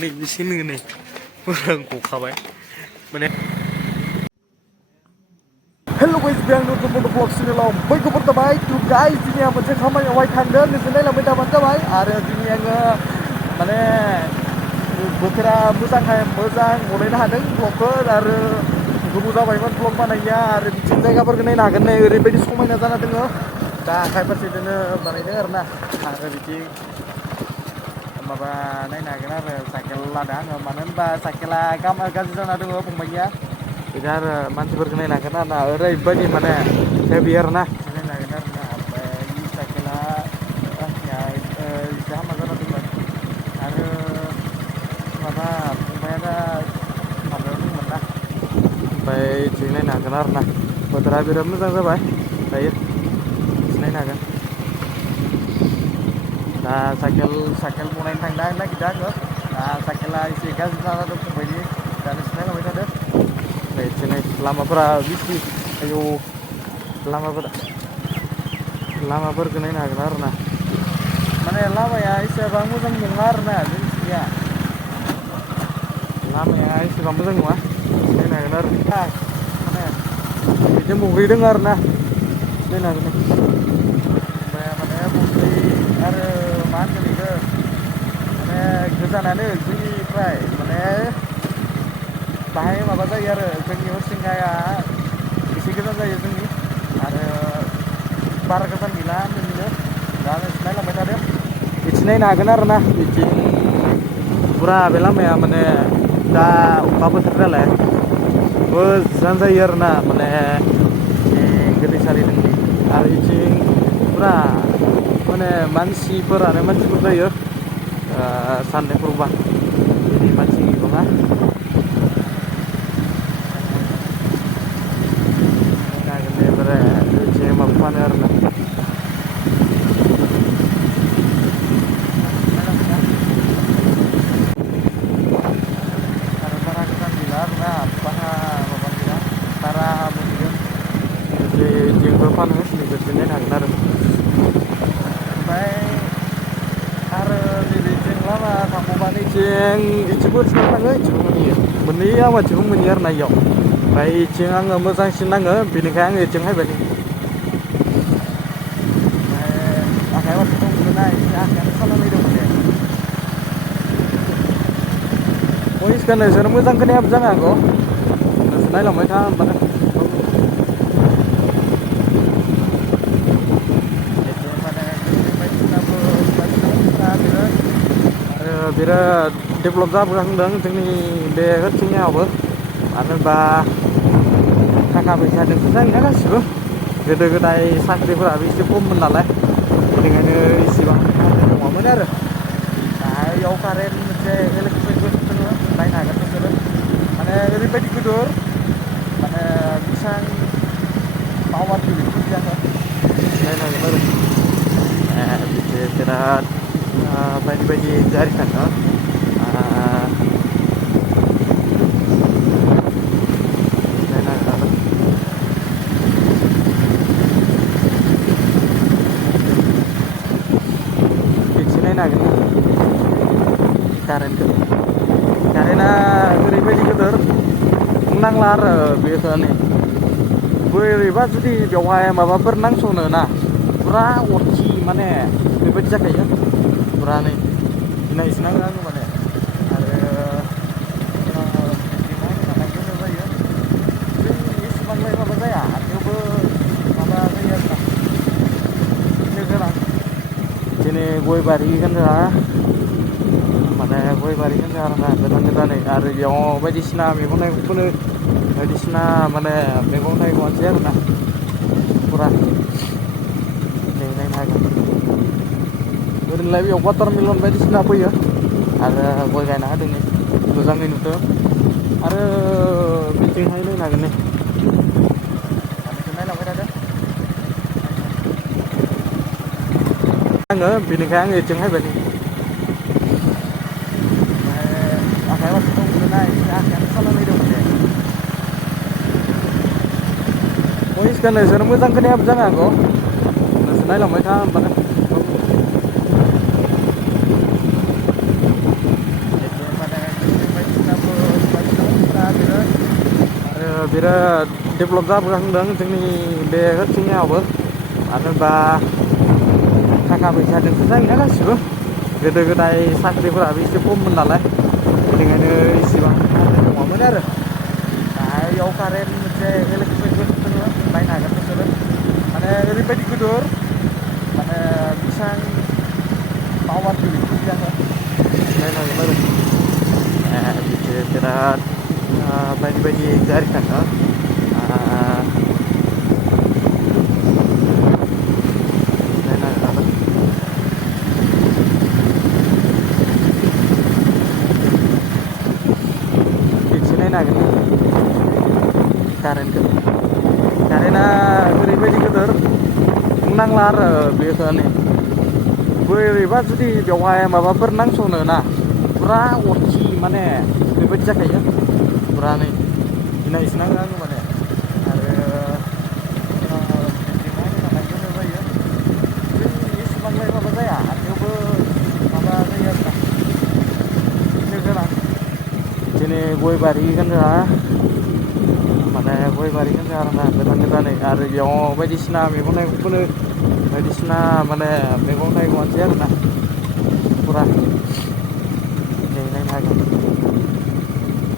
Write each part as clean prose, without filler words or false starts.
Mình xin người này vừa của khảo ấy bên em. Hello guys, biang nonton vlog sini long. Baikku pertama itu guys, ini yang macam kami awal tanggal di sini lah kita mantap baik. Ada ini yang mana bokera muzang mulai dah ada vlogku. Ada guru dah baik vlog mana ya. Ada di sini jaga pergi naik nagan naik. Repeat semua naik sana tengok. Dah kayak pasti dene mana ini karena ada di sini. Maba naik nagan ada cycle ladang mana ba cycle kam agak sana tengok pembagian. Biar manci berkenai nak kena na orang ibadah di mana saya biar nah saya nak kena na apa ini saya kena ya jangan makan tu kan ada apa bayar apa tu mana bay sini nak kena na betul biar mana sang bay saya sini nak kan nah cycle mulai tanggal nak kita ke nah cycle isi gas sana tu pembeli dan sini kami ada Này trên này lama pura whisky ayo lama pura cái này na mana lama ya isi bang musang dengar na jadi ya lama ya isi bang musang mah ini na kenar mana itu movie dengar na ini na mana ya movie ada mana ni ke mana kesannya sini try mana bahay mabasa yar जोंनि हरसिंगाया एसे गोजान जायो जोंनि आरो बारा गोजान गैला जोंनिनो दा नायलांबाय थादों बिथिं नायनो हागोन आरो ना बिथिं पुरा बे लामाया माने दा अखा बोथोर नालाय गोजान जायो आरो ना माने गोदैसालि जोंनि आरो बिथिं पुरा माने मानसिफोर जायो साननायफोरबा बिदि मानसि नङा mana arna para kesan bilar na paha mabangnya para mungkin di jenggo panas ni betulnya nagnar baik are di jeng lama kamu bani jeng icibur sangat icibur meni ama cibur meniar na yo baik jeng ang mezang sinang binikang jeng hai bani Kan này nó mới răng cái em răng à có đây là mấy tháng bạn biar develop ra bukan deng tinggi deh kan tinggi apa anu ba kakak bisa dengan susah ya kan sih gede-gede sakit itu habis itu pun menalai dengan isi bang mau benar nah ya karen macam elektrik lain agak terus mana ribet tidur mana bisa tawar dulu ya kan lain agak baru bisa istirahat bagi jari kan lain agak baru di sini agak karen tu karena ribet gitu nang lar biasa nih gue ribet jadi jauhnya apa pernah sono nah pura orci mana ribet jaga ya pura nih ini isnang kan mana ada gimana namanya tuh ya ini sebagai apa saya coba apa saya lah ini kan sini gue bari kan lah mana gue bari kan karena goदान आरो बेयाव बायदिसिना मैगं थाइगंफोर बायदिसिना माने मैगं थाइगंआनोसै आरोना पुरा नै नायनो हागोन ओरैनोलाय बेयाव वाटारमेलन बायदिसिना फैयो आरो गय गायना होदों नै मोजाङै नुदों आरो बिथिंहाय नायनो हागोन नै नायलांबाय थादों आङो बेनिखाय आङो बिथिंहाय बायदि kan này nó mới răng cái em răng à có đây là mấy tháng bạn बिराद डेभेलप जाबोहांदों जोंनि बे हरसिंगायावबो मानो होनबा थाखा फैसाजोंसो जायोना गासिबो गोदो गोदाय साख्रिफोराबो एसे खममोन नालाय बेनिखायनो इसेबां नङामोन आरो बेयाव कारेन्ट मोनसे इलेक्ट्रिक दङ नायनो हागोन नोंसोरो माने ओरैबायदि गिदिर माने बेसेबां पावार बिखौ आङो नायनो हागोन आरो बिदि बिराद बायदि बायदि गारि थाङो नायनो हागोन आरो बिदि नायनो हागोन कारेन्टआ ओरैबायदि गिदिर बुंनांला आरो बेखौ नै बोरैबा जुदि बेवहाय माबाफोर नांसनो ना फुरा अरखि माने ओरैबायदि जाखायो फुरा नै गिनायसो नाङो आङो माने आरो बिदिहाय होनानै गोनो जायो एसेबांलाय माबा जाया थेवबो माबा जायो आरोना एसे गोनां दिनै गय बारि होनोहा माने गय बारि होनो आरोना गोदान गोदानै आरो बेयाव बायदिसिना मैगं थाइगंफोर बायदिसिना माने मैगं थाइगंआनोसै आरोना फुरा नायनो हागोन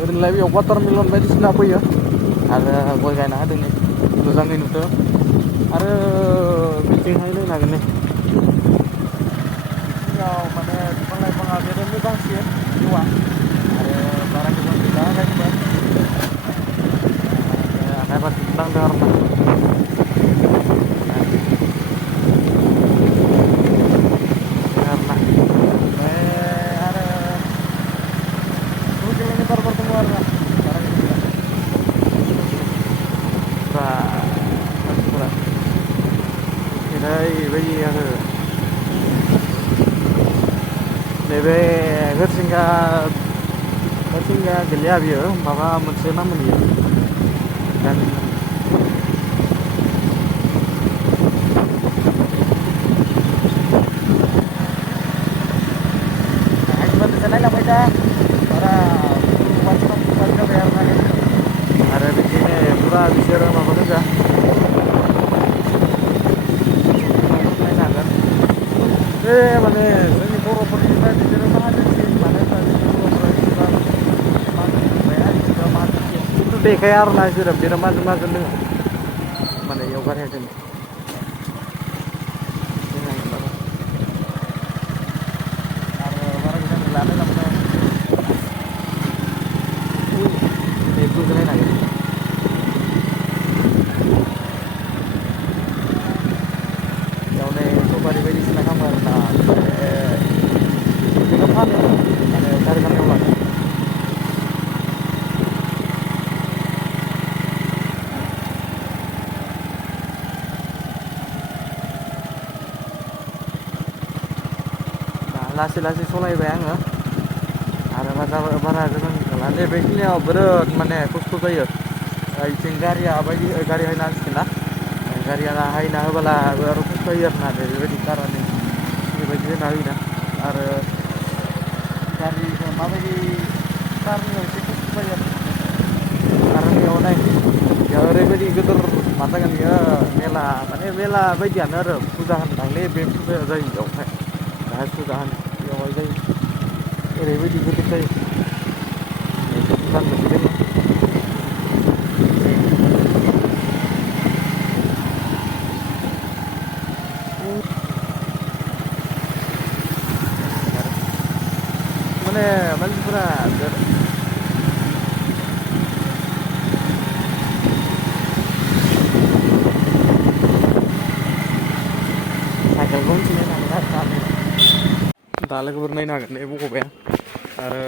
ओरैनोलाय बेयाव वाटारमेलन बायदिसिना फैयो आरो गय गायना होदों नै मोजाङै नुदों आरो बिथिंहाय नायनो हागोन नै बिथिङाव माने बिफां लाइफाङा बिराद मोजांसिन नुवा आरो बारा गोजान गैला गायनोबो आखाइ फारसेथिं नांदों आरोना ओरैबायदि आरो नैबे हरसिंगा गैलिया बियो माबा मोनसे नाम मोनयो गामिनि नाम नायलांबाय दा बारा जाबाय आरो बिदिनो फुरा बिसोरो माबा गोजा नायनो हागोन बे माने जोंनि बर'फोरनिफ्राय बिसोरो माहाजोनसिन मानो होनबा जोंनि बर'फोरा इसेबां माहाजोनसिन खिन्थु देखाया आरोना बिसोरो बिराद माहाजोन दङ माने बेयाव गारि हागोन आरो बारा गोजान लानो लांबाय बेखौ नायनो हागोन बेयावनो सफारि बायदिसिना खालामो आरोना बेखौ फानो माने गारि फाननायाव लाङो लासै लासै सालायबाय आङो आरो बारा गोजान गैला नैबेखिनियाव बिराद माने खस्थ' जायो बिथिं गारिया गारि हायना होसिगोन ना गारिया हायना होबोला आरो खस्थ' जायो आरोना बेबायदि कारनि बेबायदि होना होयोना आरो गारिखौ माबायदि कारनियाव एसे खस्थ' जायो आरो बेयाव नाय बेयाव ओरैबायदि गिदिर मा जागोन बेयो मेला माने मेला बायदियानो आरो फुजा होनदांलै बे फुजाया जायो बेयावहाय दा फुजा होनो बेयावहाय जायो ओरैबायदि गिदिर जायो भुटान मोनसे दङ माने मानसिफोरा साइकेलखौ मिथिनाय नांगोन आरो दा लोगोफोर नायनो हागोन नै बख'बाय आरो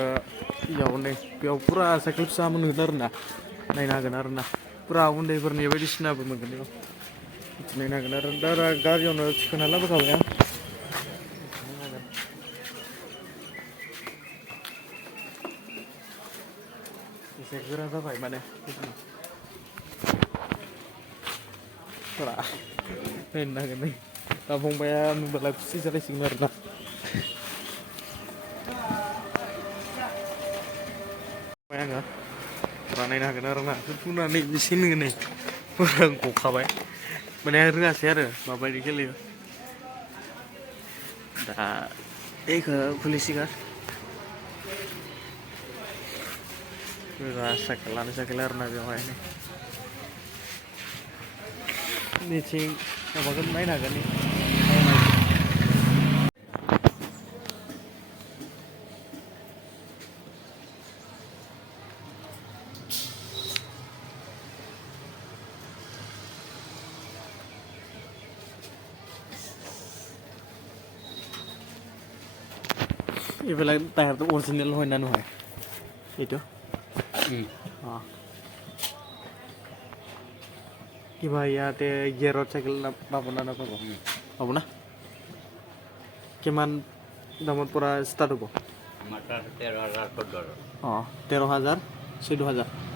बेयाव नै बेयाव फुरा साइकेल फिसा मोनगोन आरोना नायनो हागोन आरोना फुरा उन्दैफोरनि बायदिसिनाबो मोनगोन बेयाव नायनो हागोन आरो दा गारियावनो थिखोना लाबोखाबाय आं एसे गोरा जाबाय माने फुरा नायनो हागोन नै दा फंबाया नुबाला खुसि जालायसिगोन आरोना आङो नायनो हागोन आरो ना फुनानै एसे नै गखाबाय माने आं रोङासै आरो माबायदि गेलेयो दा बेखौ खुलिसिगोन साइकेल आरो ना बेवहाय नैथिं माबाखौ नायनो हागोन এইবিলাক টায়াৰটো অৰিজিনেল হয় না নহয় এইটো অঁ কিবা ইয়াতে গিয়াৰত চাইকেল পাব না নাপাব পাব না কিমান দামত পৰা ষ্টাৰ্ট হ'ব 13,000 অঁ 13,000 14,000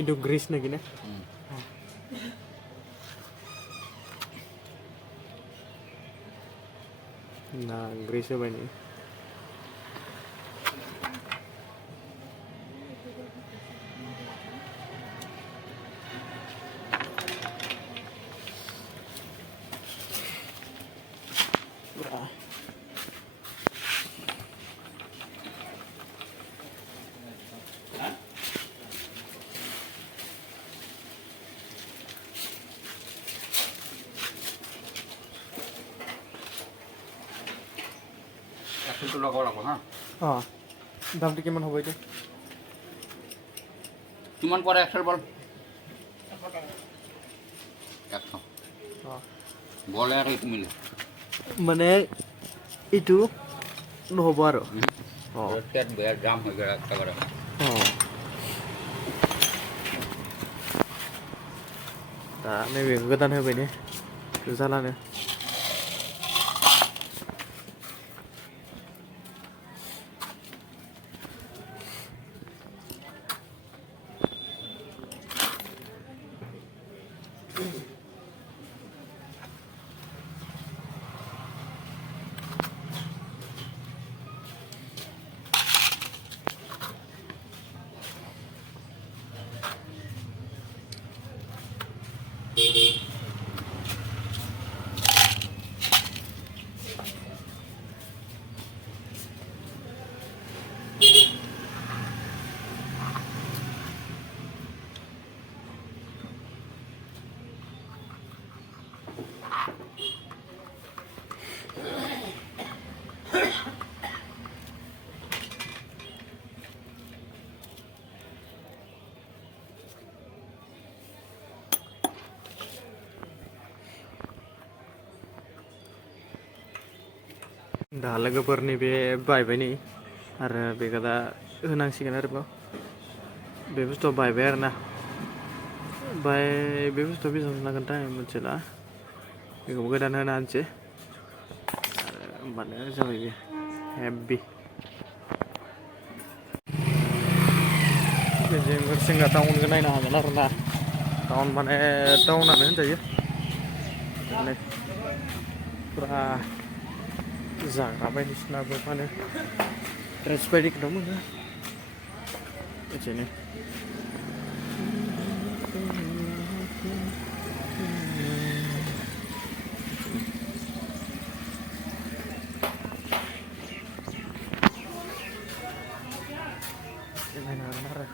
itu grease na gini nah grease apa ini Itu lagaw lang ha. অঁ দামটো কিমান হ'ব এইটো কিমান পৰে এক্সেল বল 100 অঁ বলে আৰু এইটো মিলে মানে এইটো নহ'ব আৰু অঁ ৰেট বেয়া দাম হৈ গ'ল একেবাৰে অঁ दा नैबेखौ गोदान होबाय ने जालानो दा लोगोफोरनि बे बायबाय नै आरो बेखौ दा होनांसिगोन आरोबाव बे बुस्थुआ बायबाय आरो ना ओमफ्राय बे बुस्थुआ बेसेबां लागोनथाय मिथिला बेखौबो गोदान होना होनोसै आरो होमबानो जाबाय बे हेभि जों हरसिंगा टाउनखौ नायनो हागोन आरो ना टाउन माने टाउनानो होनजायो माने फुरा जाग्रा बायदिसिनाबो फानो ड्रेस बायदिखौथ' मोनो बिदिनो नायनो हागोन आरो